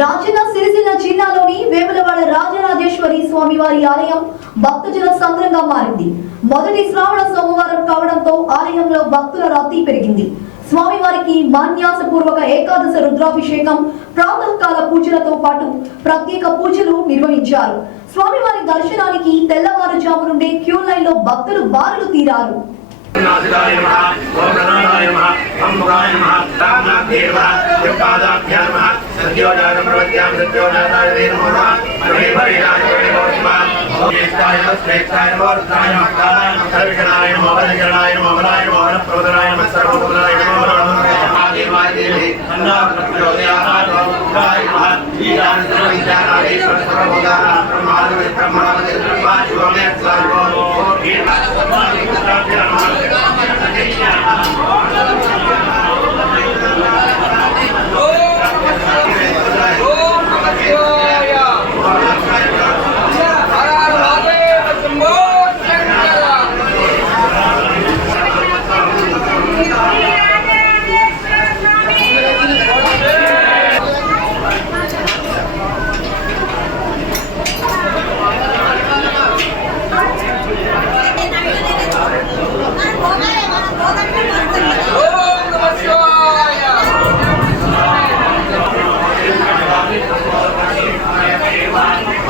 రాజన్న సిరిసిల్ల జిల్లాలోని వేములవాడ రాజరాజేశ్వరి స్వామివారి ఆలయం భక్తజన సంద్రంగా మారింది. మొదటి శ్రావణ సోమవారం కావడంతో ఆలయంలో భక్తుల రద్దీ పెరిగింది. స్వామివారికి మాన్యాసపూర్వక ఏకాదశ రుద్రాభిషేకం ప్రాతకాల పూజలతో పాటు ప్రత్యేక పూజలు నిర్వహించారు. స్వామివారి దర్శనానికి తెల్లవారుజాము నుండే క్యూ లైన్లో భక్తులు బారులు తీరారు. నమః ఓం सत्योजातं प्रवत्यां सत्योजाताय ते नमो नमः सर्वे परिणाय परिभवस्मान् ओमेष्टाय नमस्तेष्टाय नमोर्धाय नमस्काराय नमस्कर्षणाय नमोवरकरणाय नमोवराय नमोवरप्रवदनाय नमस्सर्वप्रवदनाय नमो नमः महादेवाय देवे अन्नाप्रप्रचोदयाः नमोगाय नमः ईशान सर्वविद्यानादेश्वर सर्वभूतानां ब्रह्मादेव ब्रह्मादेव ब्रह्मा शिवमे स्वाहा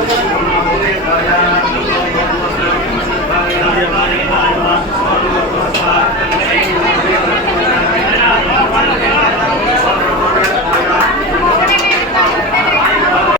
Gracias.